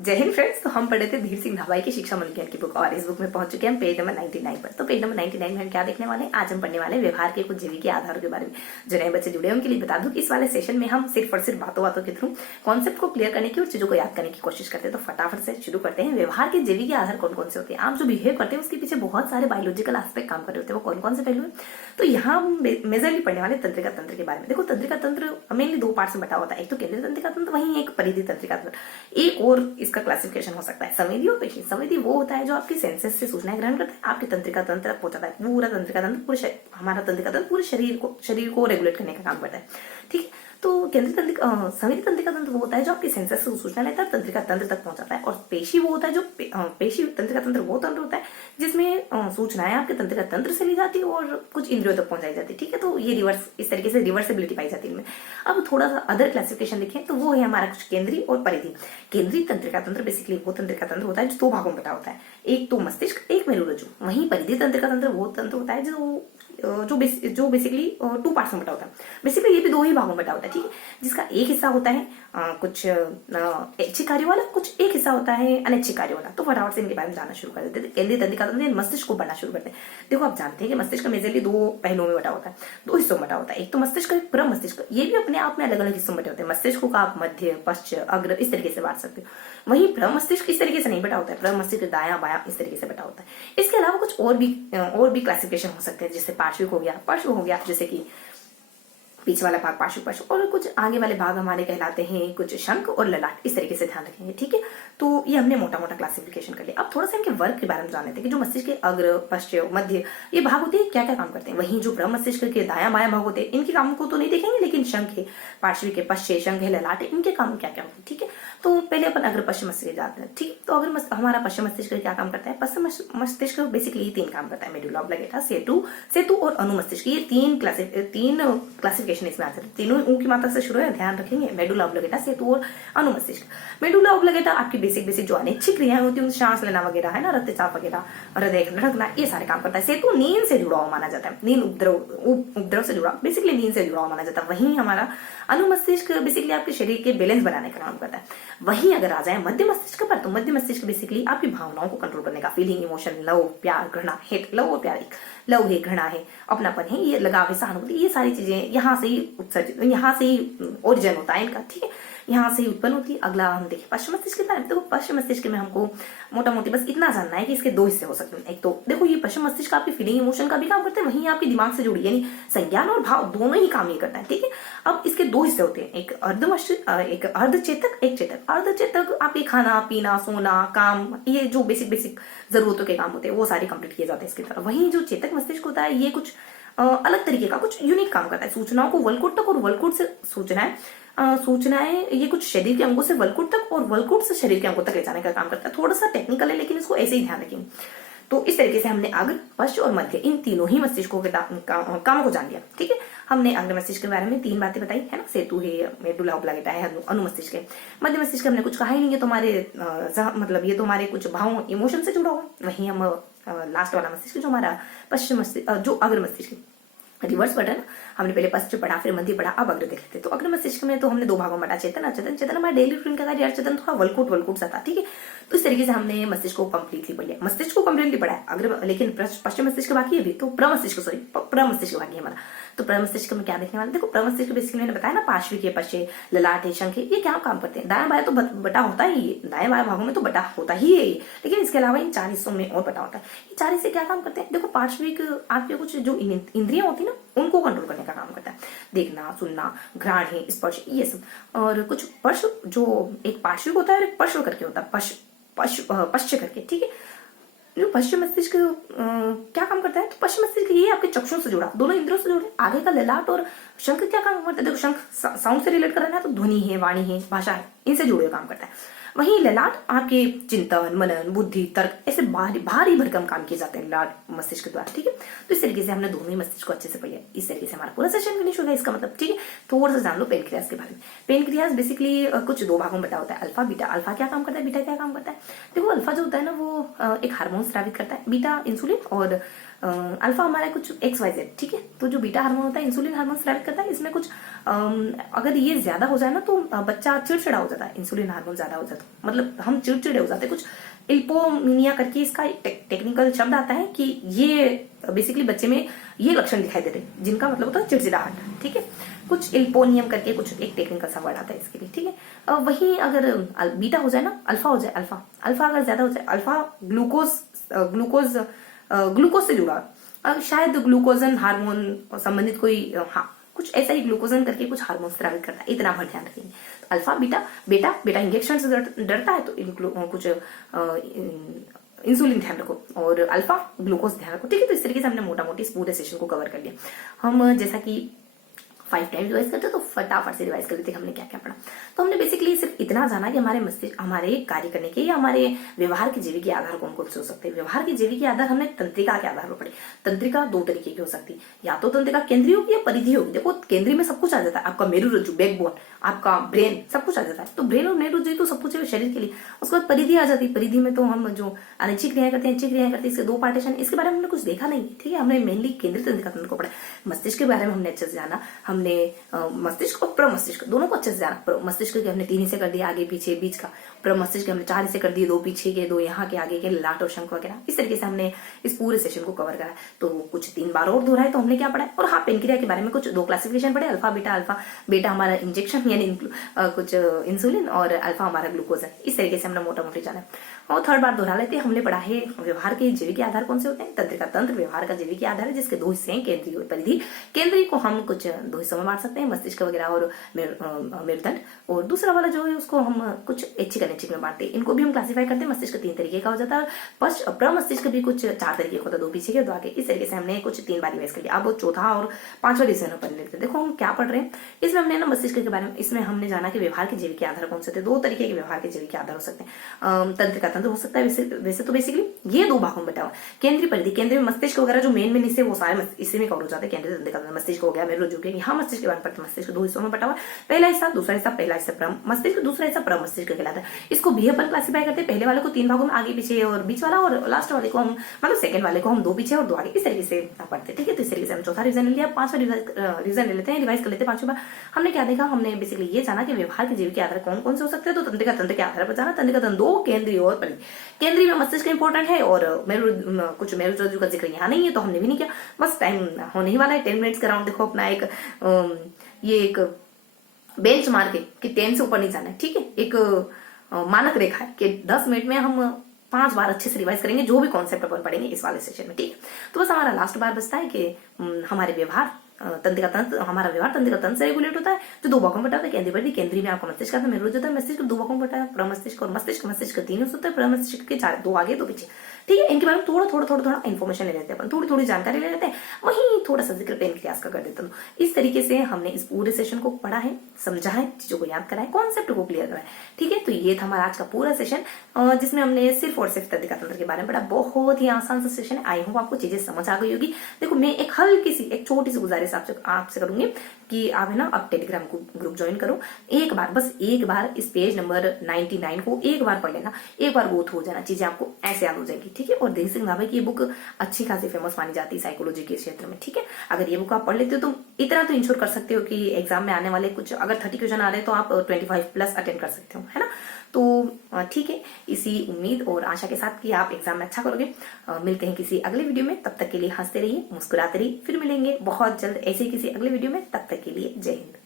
जय हिंद फ्रेंड्स। तो हम पढ़े थे धीर सिंह धाबाई की शिक्षा मूल्यांकन की बुक और इस बुक में पहुंच चुके हैं हम पेज नंबर 99 पर। तो पेज नंबर 99 में हम क्या देखने वाले हैं, आज हम पढ़ने वाले हैं व्यवहार के कुछ जीवी के आधारों के बारे में। जो नए बच्चे जुड़े हैं उनके लिए बता दूं कि इस वाले सेशन में हम सिर्फ और सिर्फ बातों के थ्रू कॉन्सेप्ट को क्लियर करने की और चीजों को याद करने की कोशिश करते हैं। तो फटाफट से शुरू करते हैं। व्यवहार के जीवी के आधार कौन कौन से होते हैं, आप जो बिहेव करते हैं उसके पीछे बहुत सारे बायोलॉजिकल एस्पेक्ट काम कर रहे होते हैं। वो कौन कौन से पहलू है, तो यहाँ हम मेजरली पढ़ने वाले तंत्रिका तंत्र के बारे में। देखो तंत्रिका तंत्र मेनली दो पार्ट में बटा होता है, एक तो केंद्रीय तंत्रिका तंत्र, वहीं एक परिधि तंत्रिका तंत्र। एक और इसका क्लासिफिकेशन हो सकता है संवेदी और पेशी। संवेदी वो होता है जो आपकी सेंसेस से सूचनाएं ग्रहण करता है, आपके तंत्रिका तंत्र तक पहुंचाता है। पूरा तंत्रिका तंत्र हमारा तंत्रिका तंत्र पूरे शरीर को रेगुलेट करने का काम करता है। ठीक है, तो केंद्रीय तंत्रिका संवेदी तंत्रिका तंत्र वो होता है जो आपकी सेंसेस से सूचना लेता है, तंत्रिका तंत्र तक पहुंचाता है। और पेशी वो होता है जो पेशी तंत्रिका तंत्र वो तंत्र होता है जिसमें सूचनाएं आपके तंत्रिका तंत्र से ली जाती है और कुछ इंद्रियों तक पहुंचाई जाती है। ठीक है, तो ये रिवर्स इस तरीके से रिवर्सिबिलिटी पाई जाती है इनमें। अब थोड़ा सा अदर क्लासिफिकेशन देखें तो वो है हमारा कुछ केंद्रीय और परिधि। केंद्रीय तंत्रिका तंत्र बेसिकली वो तंत्रिका तंत्र होता है जो दो भागों में बटा होता है, एक तो मस्तिष्क, एक मेरुरज्जु। वहीं परिधि तंत्रिका तंत्र वो तंत्र होता है जो बेसिकली टू पार्ट्स में बटा होता है। बेसिकली ये भी दो ही भागों में बटा होता है। ठीक है, जिसका एक हिस्सा होता है कुछ ऐच्छिक कार्यों वाला, कुछ एक हिस्सा होता है अनैच्छिक कार्यों वाला। तो फटाफट से इनके बारे में जानना शुरू कर देते हैं। केंद्रीय तंत्रिका तंत्र मस्तिष्क को बढ़ना शुरू करते हैं। देखो आप जानते हैं कि मस्तिष्क मेजरली दो पहलुओं में बटा होता है, दो हिस्सों में बटा होता है। एक तो मस्तिष्क, एक प्रम मस्तिष्क। ये भी अपने आप में अलग अलग हिस्सों में बटे होते हैं। मस्तिष्क को आप मध्य, पश्च, अग्र इस तरीके से बांट सकते हो। वहीं प्रम मस्तिष्क इस तरीके से नहीं बटा होता है। प्रम मस्तिष्क दायां बायां इस तरीके से बटा होता है। इसके अलावा कुछ और भी क्लासिफिकेशन हो सकते हैं, जैसे पार्श्विक हो गया, पार्श्व हो गया, जैसे कि पीछे वाला भाग पार्श्व पश्च, और कुछ आगे वाले भाग हमारे कहलाते हैं कुछ शंख और ललाट। इस तरीके से ध्यान रखेंगे। ठीक है, तो ये हमने मोटा मोटा क्लासिफिकेशन कर लिया। अब थोड़ा सा इनके वर्क के बारे में जान लेते हैं कि जो मस्तिष्क के अग्र, पश्च, मध्य ये भाग होते हैं क्या क्या काम करते हैं। वहीं जो ब्रह्म मस्तिष्क के दायां बायां भाग होते हैं इनके काम को तो नहीं देखेंगे, लेकिन शंख है, पार्श्विक है, पश्च, शंख है, ललाट है, इनके काम क्या क्या होते हैं। ठीक है, तो पहले अपन अग्र पश्चिम मस्तिष्क जाते हैं। ठीक, तो अगर हमारा पश्चिम मस्तिष्क क्या काम करता है, पश्चिम मस्तिष्क बेसिकली तीन काम करता है, मेडुला ऑब्लिगेटा, सेतु और अनुमस्तिष्क। ये तीन क्लासिफिकेशन इसमें आते हैं। तीनों ऊ की मात्रा से शुरू है, ध्यान रखेंगे। मेडुला ऑब्लिगेटा, सेतु और अनुमस्तिष्क। मेडुला ऑब्लिगेटा आपकी बेसिक जो अनैच्छिक क्रियाएं होती है, सांस लेना वगैरह है ना, रक्तचाप वगैरह, हृदय धड़कना, ये सारे काम करता है। सेतु नींद से जुड़ा हुआ माना जाता है, नींद उपद्रव से जुड़ा, बेसिकली नींद से जुड़ा हुआ माना जाता है। वहीं हमारा अनुमस्तिष्क बेसिकली आपके शरीर के बैलेंस बनाने का काम करता है। वहीं अगर आ जाए मध्य मस्तिष्क पर, तो मध्य मस्तिष्क बेसिकली आपकी भावनाओं को कंट्रोल करने का, फीलिंग, इमोशन, लव, प्यार, घृणा, हेट। लव और प्यार, लव है, घृणा है, अपनापन है, ये लगाव है, सहानुभूति, ये सारी चीजें यहाँ से ही ओरिजिन होता है इनका। ठीक है, यहाँ से ही उत्पन्न होती है। अगला हम देखें पश्चिम मस्तिष्क के बारे में। देखो पश्चिम मस्तिष्क में हमको मोटा मोटी बस इतना जानना है कि इसके दो हिस्से हो सकते हैं। एक तो देखो ये पश्चिम मस्तिष्क आपकी फीलिंग, इमोशन का भी काम करते हैं, वहीं आपके दिमाग से जुड़ी, यानी संज्ञान और भाव दोनों ही काम ये करता है। ठीक है, अब इसके दो हिस्से होते हैं, एक एक अर्धचेतक, एक चेतक। अर्धचेतक आपके खाना पीना, सोना, काम, ये जो बेसिक जरूरतों के काम होते हैं वो सारे कंप्लीट किए जाते हैं इसकी तरफ। वहीं जो चेतक मस्तिष्क होता है ये कुछ अलग तरीके का, कुछ यूनिक काम करता है। सूचनाओं को वलकुट तक और वलकुट से सूचनाएं ये कुछ शरीर के अंगों से वलकुट तक और वलकुट से शरीर के अंगों तक ले जाने का काम करता है। थोड़ा सा टेक्निकल है लेकिन इसको ऐसे ही ध्यान रखेंगे। तो इस तरीके से हमने अग्र, पश्च और मध्य इन तीनों ही मस्तिष्कों के कामों को जान लिया। ठीक है, हमने अग्र मस्तिष्क के बारे में तीन बातें बताई है ना, सेतु है, मेडुला ऑब्लिगेटा है, अनुमस्तिष्क है। मध्य मस्तिष्क हमने कुछ कहा ही नहीं है, तुम्हारे मतलब ये तुम्हारे कुछ भावों, इमोशन से जुड़ा हुआ। वहीं हम लास्ट वाला मस्तिष्क जो हमारा पश्चिम मस्तिष्क, जो अग्र मस्तिष्क रिवर्स बटन, हमने पहले पश्च पढ़ा, फिर मध्य पढ़ा, अब अग्र देख लेते। तो अग्र मस्तिष्क में तो हमने दो भागों में बांटा, चेतन अचेतन। चेतन हमारा डेली रूटीन का कार्य, अचेतन थोड़ा वलकुट सा था। ठीक है, तो इस तरीके से हमने मस्तिष्क को कंप्लीटली पढ़ लिया, मस्तिष्क को कंप्लीटली पढ़ा है अग्र, लेकिन पश्चिम मस्तिष्क बाकी है अभी। तो प्रमस्तिष्क बाकी है हमारा। तो प्रमस्तिष्क में क्या देखने वाले, देखो प्रमस्तिष्क बेसिकली मैंने बताया ना, पार्श्विक है, पश्च, ललाट है, शंख है, ये क्या काम करते हैं। दायां बायां तो बटा होता ही है, दायां बायां भागों में तो बटा होता ही है, लेकिन इसके अलावा इन चार हिस्सों में और बटा होता है। ये चार हिस्से क्या काम करते हैं, देखो पार्श्विक आपके कुछ जो इंद्रियां होती है ना उनको कंट्रोल करने का काम करता है, देखना, सुनना, घ्राण है, स्पर्श, ये सब। और कुछ पर्श, जो एक पार्श्विक होता है और एक पर्श्व करके होता है, पश्च करके। ठीक है, जो पश्चिम मस्तिष्क क्या काम करता है, तो पश्चिम मस्तिष्क ये आपके चक्षुओं से जुड़ा, दोनों इंद्रियों से जुड़े। आगे का ललाट और शंख क्या काम करता है, देखो शंख साउंड से रिलेट कर रहा है, तो ध्वनि है, वाणी है, भाषा है, इनसे जुड़े हुए काम करता है। वहीं ललाट आपके चिंतन, मनन, बुद्धि, तर्क, ऐसे भारी भरकम काम किए जाते हैं ललाट मस्तिष्क द्वारा। ठीक है, तो इस तरीके से हमने दोनों ही मस्तिष्क को अच्छे से पढ़ लिया। इस तरीके से हमारा पूरा सेशन फिनिश हो गया इसका मतलब। ठीक है, थोड़ा सा जान लो पेनक्रियास के बारे में। पेनक्रियास बेसिकली कुछ दो भागों में बटा होता है, अल्फा बीटा। अल्फा क्या काम करता है, बीटा क्या काम करता है। देखो अल्फा जो होता है ना वो एक हार्मोन स्रावित करता है, बीटा इंसुलिन और अल्फा हमारा कुछ XYZ, ठीक है। तो जो बीटा हार्मोन होता है इंसुलिन हार्मोन स्रावित करता है, इसमें कुछ अगर ये ज्यादा हो जाए ना तो बच्चा चिड़चिड़ा हो जाता है। इंसुलिन हार्मोन ज्यादा हो जाता है मतलब हम चिड़चिड़े हो जाते हैं। कुछ इल्पोमिनिया करके इसका टेक्निकल शब्द आता है कि ये बेसिकली बच्चे में ये लक्षण दिखाई दे रहे हैं जिनका मतलब होता है चिड़चिड़ाहट, ठीक है। कुछ इल्पोनियम करके कुछ एक टेक्निकल सा वर्ड आता है इसके लिए, ठीक है। वहीं अगर बीटा हो जाए ना, अल्फा हो जाए, अल्फा अगर ज्यादा हो जाए, अल्फा ग्लूकोज से जुड़ा शायद ग्लूकोजन हार्मोन संबंधित कोई कुछ ऐसा ही ग्लूकोजन करके कुछ हार्मोन स्रावित करता है, इतना हम ध्यान रखेंगे। तो अल्फा बेटा इंजेक्शन से डरता है तो कुछ इंसुलिन ध्यान रखो और अल्फा ग्लूकोज ध्यान रखो, ठीक है। तो इस तरीके से हमने मोटा मोटी इस पूरे सेशन को कवर कर लिया। हम जैसा कि 5 टाइम रिवाइज करते तो फटाफट से रिवाइज कर लेते हमने क्या क्या पढ़ा। तो हमने बेसिकली सिर्फ इतना जाना कि हमारे मस्तिष्क हमारे कार्य करने के या हमारे व्यवहार के जीविकी आधार कौन कौन से हो सकते हैं। व्यवहार के जीविकी आधार हमने तंत्रिका के आधार पर पढ़े। तंत्रिका 2 तरीके की हो सकती है, या तो तंत्रिका केंद्रीय होगी या परिधि होगी। देखो केंद्रीय में सब कुछ आ जाता है, आपका मेरुरज्जु, बैकबोन, आपका ब्रेन, सब कुछ आ जाता है। तो ब्रेन और मेरुरज्जु तो सब कुछ है शरीर के लिए। उसके बाद परिधि आ जाती है। परिधि में तो हम जो अनिच्छिक क्रियाएं करते हैं, इच्छिक क्रियाएं करते हैं, इसके 2 पार्टीशन, इसके बारे में हमने कुछ देखा नहीं, ठीक है। हमने मेनली केंद्रीय तंत्रिका तंत्र को पढ़ा। मस्तिष्क के बारे में हमने अच्छे से जाना। हमने मस्तिष्क और प्रमस्तिष्क दोनों को अच्छे से जाना। मस्तिष्क के हमने 3 हिस्से कर दिए, आगे पीछे बीच का। प्रमस्तिष्क के हमने 4 हिस्से कर दिए, 2 पीछे के, 2 यहाँ के, आगे के, लाट और शंख वगैरह। इस तरीके से हमने इस पूरे सेशन को कवर करा। तो कुछ 3 बार और दोहराए तो हमने क्या पढ़ा है। और हाँ, पेनक्रिया के बारे में कुछ 2 क्लासिफिकेशन पढ़े, अल्फा बेटा हमारा इंजेक्शन यानी कुछ इंसुलिन, और अल्फा हमारा ग्लूकोज है। इस तरीके से हमने मोटा मोटी जाना। और 3rd बार दोहरा लेते हैं। हमने पढ़ा है व्यवहार के जीविकी आधार कौन से होते हैं। तंत्रिका तंत्र व्यवहार का जीविकी आधार है, जिसके 2 हिस्से हैं, केंद्रीय और परिधि। केंद्रीय को हम कुछ 2 हिस्सों में बांट सकते हैं, मस्तिष्क वगैरह और मेरुदंड। और दूसरा वाला जो है उसको हम कुछ ऐच्छिक अनैच्छिक में बांटते हैं। इनको भी हम क्लासिफाई करते हैं। मस्तिष्क 3 तरीके का हो जाता है। प्रमस्तिष्क भी कुछ 4 तरीके का होता है, 2 पीछे के, 2 आगे। इस तरीके से हमने कुछ 3 बार रिवाइज कर लिया। अब वो 4था और 5वां डिवीजन पढ़ लेते हैं। देखो हम क्या पढ़ रहे हैं इसमें। हमने ना मस्तिष्क के बारे में, इसमें हमने जाना कि व्यवहार के जीविकी आधार कौन से थे। 2 तरीके के व्यवहार के जीविकी आधार हो सकते हैं। तंत्रिका तंत्र हो सकता है। वैसे तो बेसिकली ये 2 भागों में बटा हुआ। केंद्रीय परिधि, केंद्रीय मस्तिष्क वगैरह जो मेन हिस्से वो सारे इसी में कवर हो जाते हैं। केंद्रीय तंत्रिका मस्तिष्क हो गया, मेरुरज्जु हो गया। यहाँ मस्तिष्क के बारे में पढ़ते हैं। मस्तिष्क 2 हिस्सों में बटा हुआ। पहला हिस्सा, दूसरा हिस्सा। पहला हिस्सा प्रमस्तिष्क, दूसरा हिस्सा प्रमस्तिष्क कहलाता है। इसको भी अपन क्लासिफाई करते हैं। पहले वाले को 3 भागों में, आगे पीछे और बीच वाला, और लास्ट वाले को हम मतलब सेकंड वाले को हम 2 पीछे और 2 आगे, इस तरीके से पढ़ते हैं, ठीक है। तो इस तरीके से हम 4था रिवीजन ले लिया। 5वां रिवीजन ले लेते हैं, रिवाइज कर लेते हैं 5वीं बार। हमने क्या देखा, हमने बेसिकली ये जाना कि व्यवहार के जीविकी आधार कौन कौन से हो सकते हैं। तो तंत्रिका तंत्र के आधार पर जाना। तंत्रिका तंत्र 2, केंद्रीय और परिधि। केंद्रीय में मस्तिष्क इंपॉर्टेंट है और कुछ मेरुरज्जु का जिक्र यहाँ नहीं है, तो हमने भी नहीं किया। बस टाइम होने ही वाला है, 10 मिनट्स का राउंड। देखो अपना एक बेंच मार के कि 10 से ऊपर नहीं जाना है, ठीक है। एक मानक रेखा है कि 10 मिनट में हम 5 बार अच्छे से रिवाइज करेंगे जो भी कॉन्सेप्ट अपन पढ़ेंगे इस वाले सेशन में, ठीक है। तो बस हमारा लास्ट बार बचता है कि हमारे व्यवहार तंत्रिका तंत्र, हमारा व्यवहार तंत्रिका तंत्र से रेगुलेट होता है, जो 2 भागों में बटा होता है। केंद्रीय परिधि, केंद्रीय में आपका मस्तिष्क आता है, मेरुरज्जु होता है। मस्तिष्क 2 भागों में बटा है, प्रमस्तिष्क और मस्तिष्क 3 होते हैं। प्रमस्तिष्क के 4, 2 आगे 2 पीछे, ठीक है। इनके बारे में थोड़ा इन्फॉर्मेशन ले लेते हैं अपन, थोड़ी जानकारी ले लेते हैं। वहीं थोड़ा सा जिक्र पेनक्रियास का कर देता हूँ। इस तरीके से हमने इस पूरे सेशन को पढ़ा है, समझा है, चीजों को याद करा है, कॉन्सेप्ट को क्लियर करा है, ठीक है। तो ये था हमारा आज का पूरा सेशन, जिसमें हमने सिर्फ और सिर्फ तंत्रिका तंत्र के बारे में पढ़ा। बहुत ही आसान सा सेशन है। आई होप आपको चीजें समझ आ गई होगी। देखो मैं एक हल्की सी, एक छोटी सी गुजारिश आपसे करूंगी कि आप है ना, आप टेलीग्राम ग्रुप ज्वाइन करो। एक बार, बस एक बार इस पेज नंबर 99 को एक बार पढ़ लेना, एक बार गो थ्रू हो जाना, चीजें आपको ऐसे याद हो जाएगी, ठीक है। और देवी सिंह भाभा की ये बुक अच्छी खासी फेमस मानी जाती है साइकोलॉजी के क्षेत्र में, ठीक है। अगर ये बुक आप पढ़ लेते हो तो इतना तो इंश्योर कर सकते हो कि एग्जाम में आने वाले कुछ अगर 30 क्वेश्चन आ रहे हैं तो आप 25+ अटेंड कर सकते हो, है ना। तो ठीक है, इसी उम्मीद और आशा के साथ कि आप एग्जाम में अच्छा करोगे। मिलते हैं किसी अगले वीडियो में। तब तक के लिए हंसते रहिए, मुस्कुराते रहिए। फिर मिलेंगे बहुत जल्द ऐसे ही किसी अगले वीडियो में। तब तक के लिए जय हिंद।